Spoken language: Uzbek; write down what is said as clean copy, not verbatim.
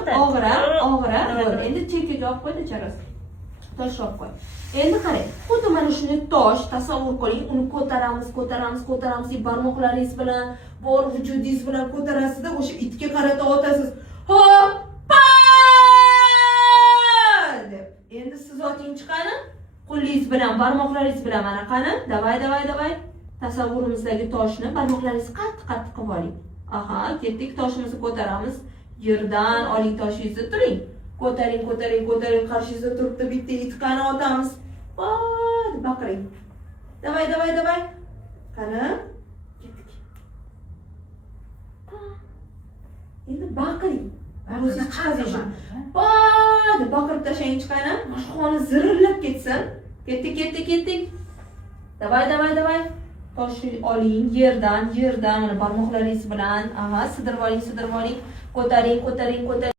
og'ir, og'ir. Endi chekkaga olib qo'y-da charas. Tosh olib qo'y. Endi qarang, xuddi mana shunday tosh tasavvur qiling, uni ko'taramiz, barmoqlaringiz bilan, bor vujudingiz bilan ko'tarasiz-da, o'sha itga qarata otasiz. Hoppa! deb. Endi siz oting chiqani, qo'lingiz bilan, barmoqlaringiz bilan mana qani, davay. Tasavvurimizdagi toshni barmoqlaringiz qattiq qilib oling. Aha, ketdik, toshimizni ko'taramiz. Yerdan oling toshingizni turing. Ko'taring, qarshingizda turibdi bitta it qani otamiz. Voy, baqiring. Davay. Qani? Ketdik. Endi baqiring. O'zingiz chiqasiz. Voy, baqirib tashlang chiqani. Boshqoni zirillab ketsin. Ketdik. Davay. Toshni oling yerdan, mana barmoqlaringiz bilan, aha, sidirib oling. Ko'taring.